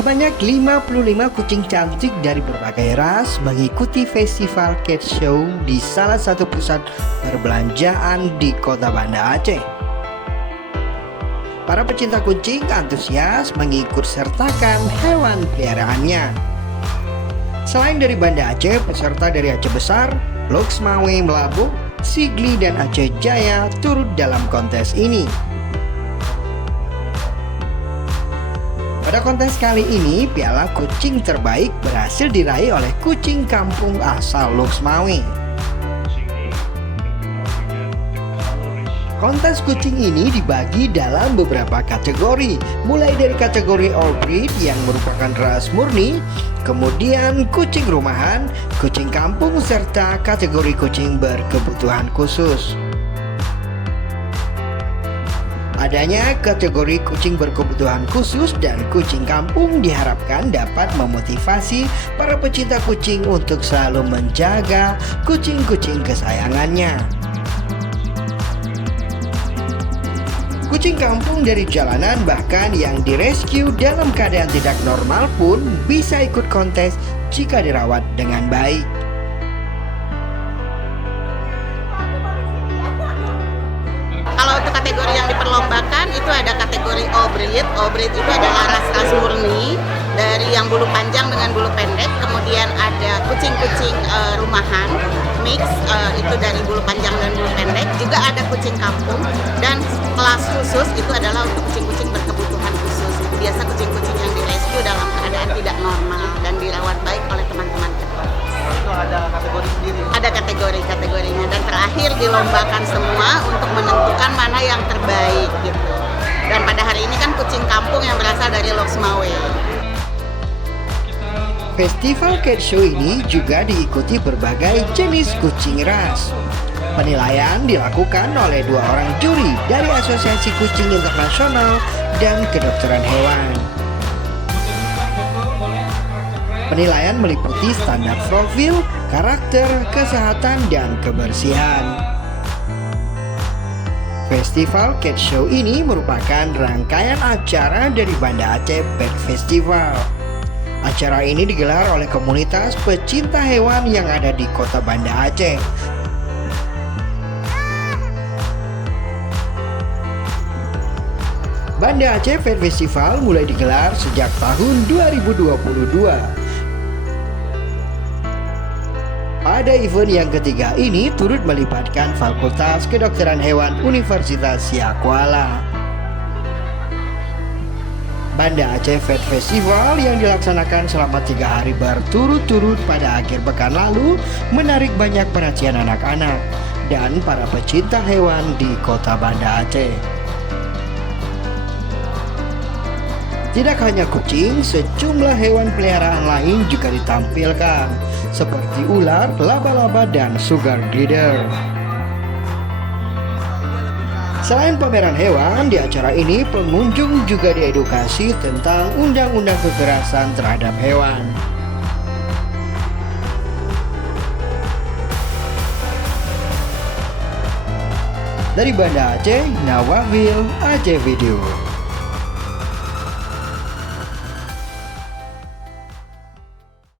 Sebanyak 55 kucing cantik dari berbagai ras mengikuti festival cat show di salah satu pusat perbelanjaan di kota Banda Aceh. Para pecinta kucing antusias mengikut sertakan hewan peliharaannya. Selain dari Banda Aceh, peserta dari Aceh Besar, Loksmawe Melabu, Sigli dan Aceh Jaya turut dalam kontes ini. Pada kontes kali ini, piala kucing terbaik berhasil diraih oleh kucing kampung asal Loksmawe. Kontes kucing ini dibagi dalam beberapa kategori, mulai dari kategori all breed yang merupakan ras murni, kemudian kucing rumahan, kucing kampung, serta kategori kucing berkebutuhan khusus. Adanya kategori kucing berkebutuhan khusus dan kucing kampung diharapkan dapat memotivasi para pecinta kucing untuk selalu menjaga kucing-kucing kesayangannya. Kucing kampung dari jalanan bahkan yang direscue dalam keadaan tidak normal pun bisa ikut kontes jika dirawat dengan baik. Kalau untuk kategori yang diperlombakan itu ada kategori all breed. All breed itu adalah ras murni dari yang bulu panjang dengan bulu pendek. Kemudian ada kucing-kucing rumahan mix, itu dari bulu panjang dan bulu pendek. Juga ada kucing kampung, dan kelas khusus itu adalah untuk kucing-kucing berkebutuhan khusus. Biasa kucing-kucing yang direscue dalam keadaan tidak normal dan dirawat baik oleh teman-teman. Itu ada kategori sendiri? Ada kategori-kategorinya, dan terakhir dilombakan semua untuk menentukan mana yang terbaik gitu. Dan pada hari ini kan kucing kampung yang berasal dari Loksmawe. Festival cat show ini juga diikuti berbagai jenis kucing ras. Penilaian dilakukan oleh 2 orang juri dari Asosiasi Kucing Internasional dan Kedokteran Hewan. Penilaian meliputi standar profil, karakter, kesehatan, dan kebersihan. Festival cat show ini merupakan rangkaian acara dari Banda Aceh Pet Festival. Acara ini digelar oleh komunitas pecinta hewan yang ada di kota Banda Aceh. Banda Aceh Pet Festival mulai digelar sejak tahun 2022. Pada event yang ketiga ini turut melibatkan Fakultas Kedokteran Hewan Universitas Siak Kuala. Banda Aceh Pet Festival yang dilaksanakan selama 3 hari berturut-turut pada akhir pekan lalu menarik banyak perhatian anak-anak dan para pecinta hewan di kota Banda Aceh. Tidak hanya kucing, sejumlah hewan peliharaan lain juga ditampilkan, seperti ular, laba-laba, dan sugar glider. Selain pameran hewan, di acara ini pengunjung juga diedukasi tentang undang-undang kekerasan terhadap hewan. Dari Banda Aceh, Nawafil, Aceh Video.